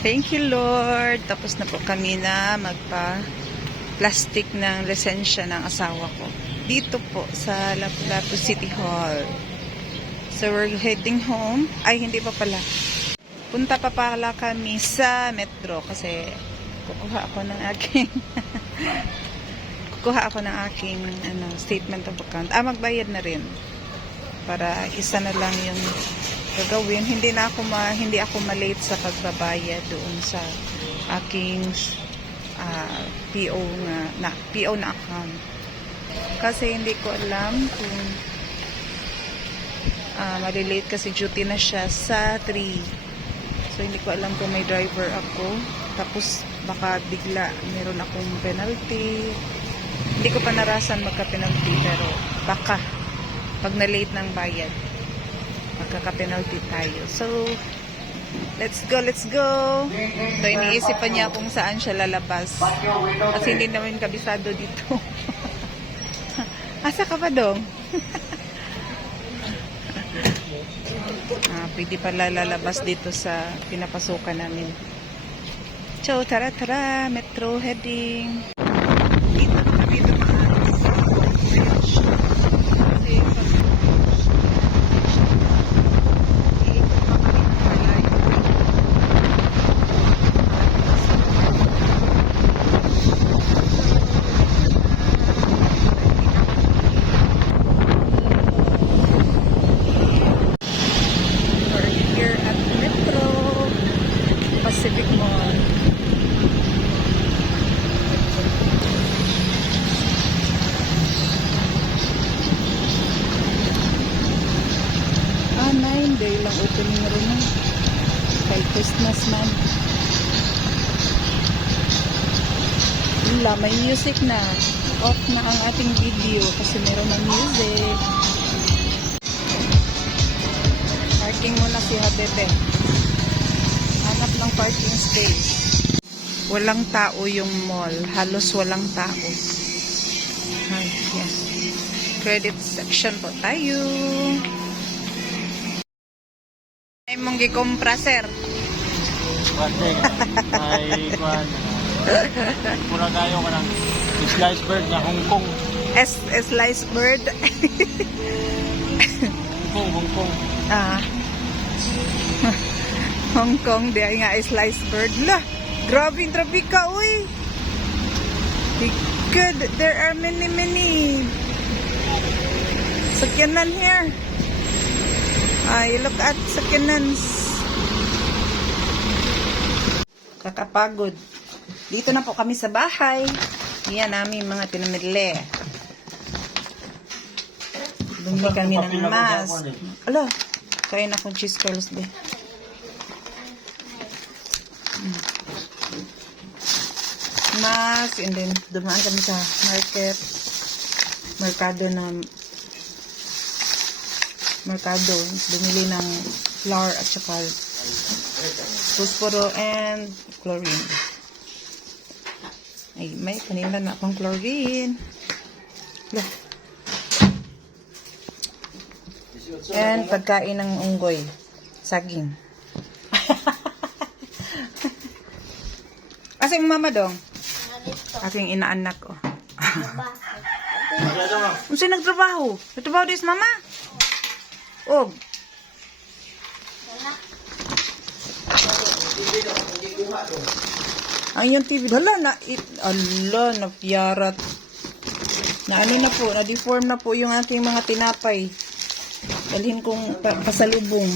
Thank you, Lord. Tapos na po kami na magpa-plastic ng lisensya ng asawa ko. Dito po sa Lapu-Lapu City Hall. So, we're heading home. Ay, hindi pa pala. Punta pa pala kami sa metro kasi kukuha ako ng aking statement of account. Magbayad na rin. Para isa na lang yung gagawin. Hindi ako malate sa pagbabayad doon sa aking PO na account. Kasi hindi ko alam kung malilate kasi duty na siya sa 3. So hindi ko alam kung may driver ako. Tapos baka bigla meron akong penalty. Hindi ko pa narasan magka-penalty pero baka pag na-late ng bayad magkaka-penalty tayo. So, let's go. So, iniisip pa niya kung saan siya lalabas. Kasi hindi naman kabisado dito. Asa ka ba dong? Pwede pala lalabas dito sa pinapasukan namin. So, tara, metro heading. Dito na kami dumaan. Pacific Mall. Day lang opening rin na. Kay Christmas man. Wala, may music na. Off na ang ating video kasi meron ng music. Parking muna si Habebe. Hanap ng parking space. Walang tao yung mall. Halos walang tao. Ay, yan. Credit section po tayo. Ay mong gikumpra, sir. Ay, kuhan. Mura tayo ka ng slice bird na Hong Kong. Slice bird. Hong Kong. Hong Kong, di ay nga slice bird. La, grabe trafika, uy. Good, there are many sakyanan here. Look at sakyanans. Kakapagod. Dito na po kami sa bahay. Yan namin mga pinamili. Bumili kami ng mask. Ala, kaya na akong cheese curls be. Mask, and then dumaan kami sa Mercado, bumili ng flour at saka pusporo and chlorine. Ay, may kanina na akong chlorine. Look. And pagkain ng unggoy. Saging. Asing mama dong? Aking inaanak ko. Kung sino nagtrabaho? Nagtrabaho dis mama? Og. Ang yung TV. Hala na. Napiyarat. Na-deform na po yung ating mga tinapay. Dalhin kong pasalubong.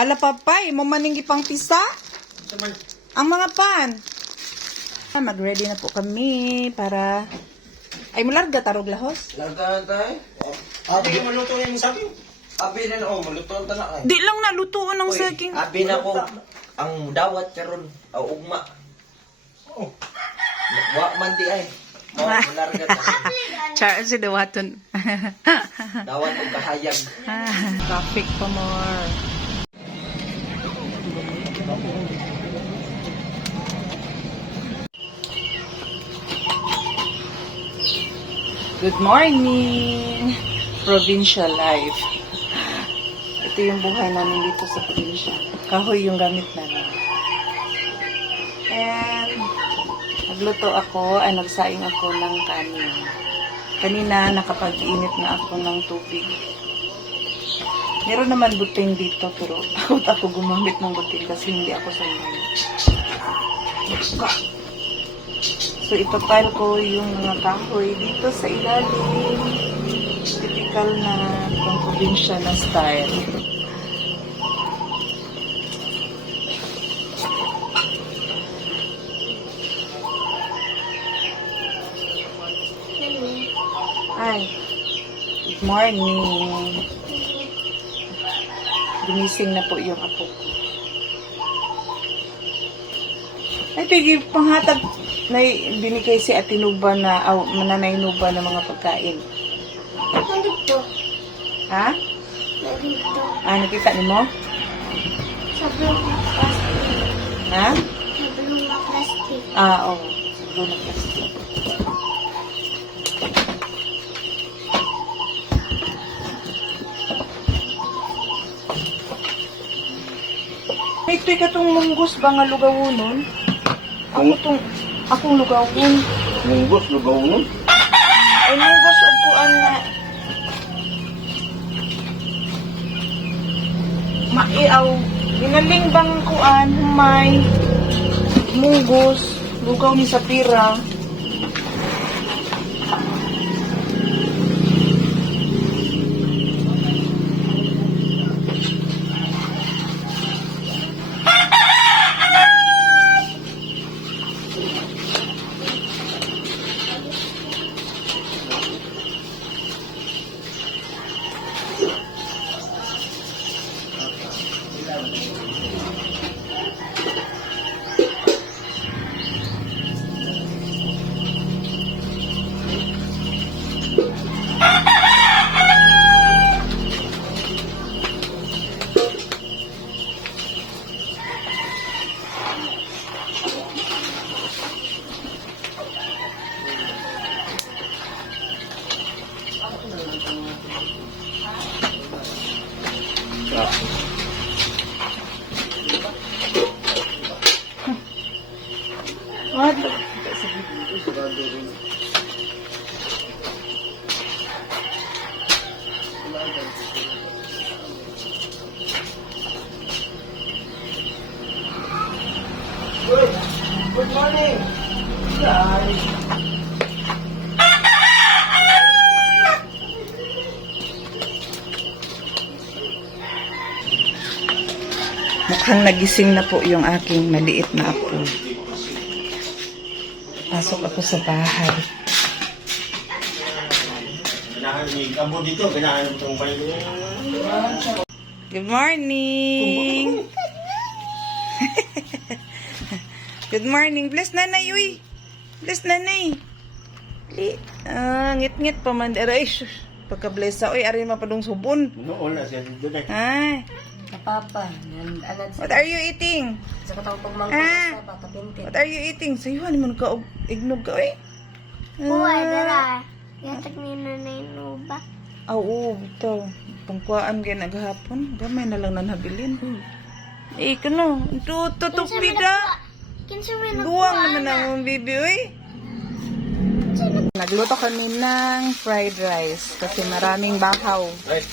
Hala papay, mamaning ipang pisa? Ang mga pan. Mag-ready na po kami para... Ay, mularga tarog lahos? Larga tayo. Abi, maluto yung sabi. Abi na maluto na ay. Di lang nalutoon ng saging. Abi na ko ang dawat karon o ugma. Oh. Wa man di ay. Larga ta. Charles si Dawaton. Dawat og kahayag. Traffic pa more. Good morning! Provincial life. Ito yung buhay namin dito sa probinsya. Kahoy yung gamit namin. And nagluto ako, ay nagsaing ako ng kanin. Kanina nakapag-init na ako ng tubig. Meron naman buting dito pero takot ako gumamit ng buting kasi hindi ako sanay. So ipapile ko yung mga kahoy dito sa ilalim. Typical na pang probinsya na style. Hi. Good morning. Gumising na po yung apo ko. Ay, pigi panghatag na binigay si Ate Nuba na, Nanay Nuba ng mga pagkain. Nandito. Ha? Nandito. Nakita ni mo? Sa blue na plastic. Ha? Sa blue na plastic. Oo. Siguro na plastic. May ito'y katong munggos ba nga lugawunon? Akong lugawon. Munggos, lugaw nun. Ay, munggos o kuan nga. Maiaw. Ginaling bang kuan, humay, munggos, lugaw ni Sapira. What? Good morning. Mukhang nagising na po yung aking maliit na apo. Pasok ako sa bahay. Ganahan ni Abo dito, ganahan mo itong payo. Good morning! Good morning. Bless nanay, uy. Bless nanay. Ngit-ngit pa man. Aray, pagka-bless sa, uy, aray mapadong subon. Noon na siya dito na. Ay, Papa, alat what are you eating? sa katawang pagmangko Ah. sa baka pinti. What are you eating? Sayo, ano mo ka ignog ka, uy? Uy, dala. Yatak ni Nanay Nuba. Oo, ito. Pangkuhaan kayo naghapon. Gamay na lang nanhabilin. Eh, kano? Tutupida. Kinsa may Luwang naman ang bibi, uy. Nagluto kami ng fried rice kasi maraming bahaw. Right.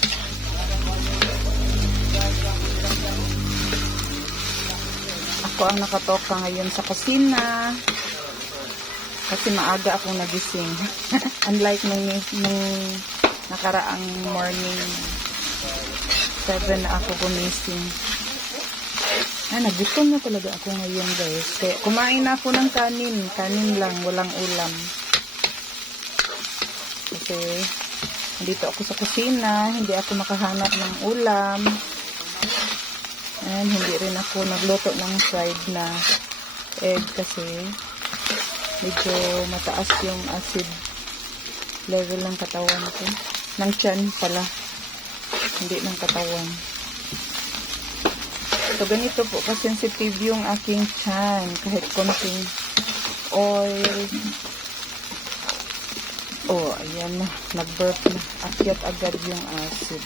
Ako ang nakatoka ngayon sa kusina kasi maaga akong nagising. Unlike nung nakaraang morning, 7 na ako gumising. Nagutom na talaga ako ngayon, guys. Kaya kumain na ako ng kanin. Kanin lang, walang ulam. Kasi dito ako sa kusina, hindi ako makahanap ng ulam. And hindi rin ako nagluto ng fried na egg kasi medyo mataas yung acid level ng katawan ko. Ng tiyan pala. Hindi ng katawan. So, ganito po ka-sensitive yung aking tiyan. Kahit konting oil. Oh, ayan na. Nag-burp na. Akyat agad yung acid.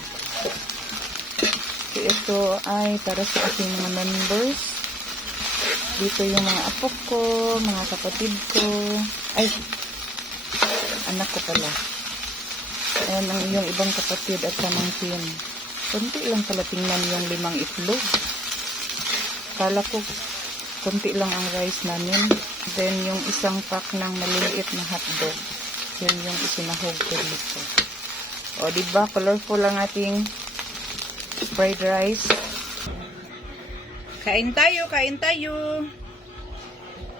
So, ito ay para sa aking mga members. dito yung mga apo ko, mga kapatid ko. Ay, anak ko pala. Ayan ang yung ibang kapatid at pamangkin. Kunti lang pala tingnan yung 5 itlog. Kala ko kunti lang ang rice namin. Then yung isang pack ng maliliit na hotdog. Yun yung isinahog ko dito. O, diba? Colorful ang ating fried rice. Kain tayo, kain tayo.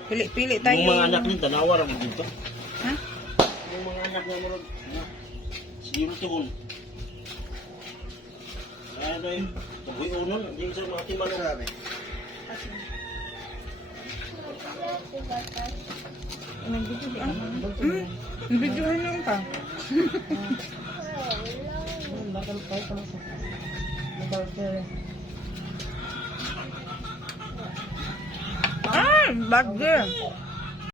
Pili-pili tayo. Yung mga anak ni tanawa ra dito. Ha? Yung mga anak nga mo siguro tuhon. Ano yun? Taboy unon, hindi sa mga timan na rabi. Nabidyohan lang pa. Ah, bagger.